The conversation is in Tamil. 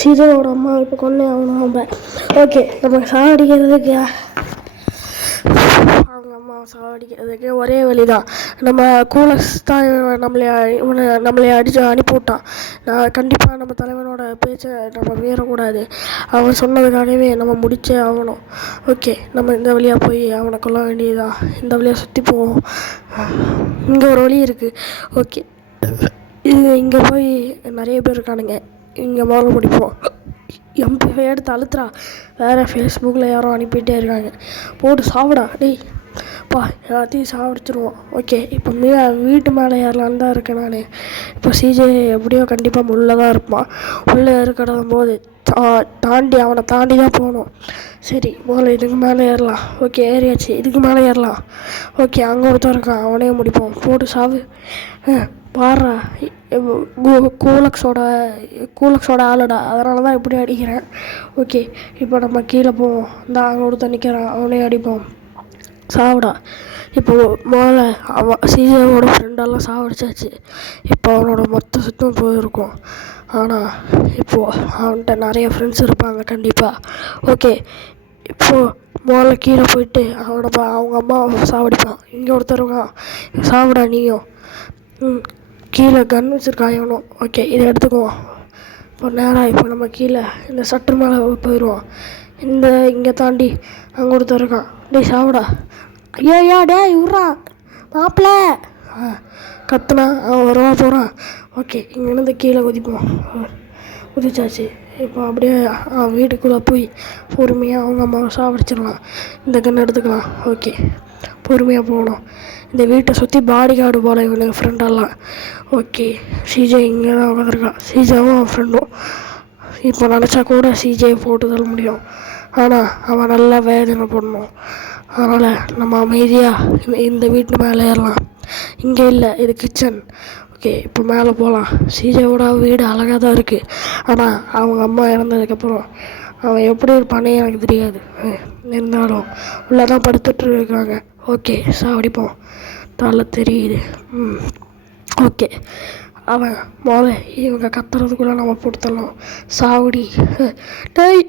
சீதாவோட அம்மா இப்போ கொன்னே ஆகணும் நம்ம. ஓகே, நம்ம சாவடிக்கிறதுக்கு அவங்க அம்மாவை சாவடிக்கிறதுக்கு ஒரே வழி தான். நம்ம கூலக்ஸ் தான் நம்மளை அடித்து அனுப்பிவிட்டான். நான் கண்டிப்பாக நம்ம தலைவனோட பேச்சை நம்ம மீறக்கூடாது. அவன் சொன்னதுக்காகவே நம்ம முடிச்சே ஆகணும். ஓகே, நம்ம இந்த வழியாக போய் அவனை கொல்ல வேண்டியதுதான். இந்த வழியாக சுற்றி போவோம். இங்கே ஒரு வழி இருக்குது. ஓகே, இங்கே போய் நிறைய பேர் இருக்கானுங்க. இங்கே முதல்ல முடிப்போம். MP5 எடுத்து அழுத்துறா. வேறு ஃபேஸ்புக்கில் யாரும் அனுப்பிகிட்டே இருக்காங்க. போட்டு சாப்பிடா டேய் பா, எல்லாத்தையும் சாப்பிடுச்சிருவோம். ஓகே, இப்போ வீட்டு மேலே ஏறலான்னு தான் இருக்கேன் நான். இப்போ CJ எப்படியோ கண்டிப்பாக உள்ளே தான் இருப்பான். உள்ளே இருக்கிறதும் போது அவனை தாண்டி தான் போகணும். சரி, முதல்ல இதுக்கு மேலே ஏறலாம். ஓகே, ஏறியாச்சு. இதுக்கு மேலே ஏறலாம். ஓகே, அங்கே ஒருத்தர் இருக்கான். அவனே முடிப்போம். போட்டு சாவு. பாடுறா, கூலக்ஸோட ஆளுடா. அதனால தான் இப்படி அடிக்கிறேன். ஓகே, இப்போ நம்ம கீழே போவோம். இந்த அங்கே ஒருத்தர் நிற்கிறான். அவனே அடிப்போம். சாவிடா. இப்போது முதல்ல அவன் CJவோட ஃப்ரெண்டெல்லாம் சாவடிச்சாச்சு. இப்போ அவனோட மொத்த சுத்தம் போயிருக்கும். ஆனால் இப்போது அவன்கிட்ட நிறைய ஃப்ரெண்ட்ஸ் இருப்பாங்க கண்டிப்பாக. ஓகே, இப்போது முதல்ல கீழே போயிட்டு அவங்க அம்மாவை சாவடிப்பான். இங்கே ஒருத்தருவான். சாவிடா நீயும். கீழே கன் வச்சுருக்கான் இவனும். ஓகே, இதை எடுத்துக்குவோம். இப்போ நேராக இப்போ நம்ம கீழே இந்த சற்று மேலே போயிடுவோம். இங்கே தாண்டி அங்கே ஒருத்தர் இருக்கான். டேய் சாவிடா. ஐயா டேய் விட்றா மாப்பிள்ள கத்துனா அவன் வரவா போகிறான். ஓகே, இங்கேருந்து கீழே குதிச்சாச்சு. இப்போ அப்படியே வீட்டுக்குள்ளே போய் பொறுமையாக அவங்க அம்மாவை சாவடிச்சிடலாம். இந்த கன்று எடுத்துக்கலாம். ஓகே, பொறுமையாக போகணும். இந்த வீட்டை சுற்றி பாடி கார்டு போல இவனுக்கு ஃப்ரெண்டெல்லாம். ஓகே, CJ இங்கே தான் உட்காந்துருக்கான். CJவும் அவன் ஃப்ரெண்டும். இப்போ நினச்சா கூட CJ போட்டு தர முடியும். ஆனால் அவன் நல்லா வேதனை பண்ணணும். அதனால் நம்ம அமைதியாக இந்த வீட்டு மேலே ஏறலாம். இங்கே இல்லை, இது கிச்சன். ஓகே, இப்போ மேலே போகலாம். CJவோட வீடு அழகாக தான் இருக்குது. ஆனால் அவங்க அம்மா இறந்ததுக்கப்புறம் அவன் எப்படி இருப்பானே எனக்கு தெரியாது. இருந்தாலும் உள்ளே தான் படுத்துட்டு இருக்காங்க. ஓகே, சாவடிப்போம். தலை தெரியுது. ஓகே, அவன் முதல்ல இவங்க கத்துறதுக்குள்ளே நம்ம போட்டுத்தரலாம். சாவடி டேய்.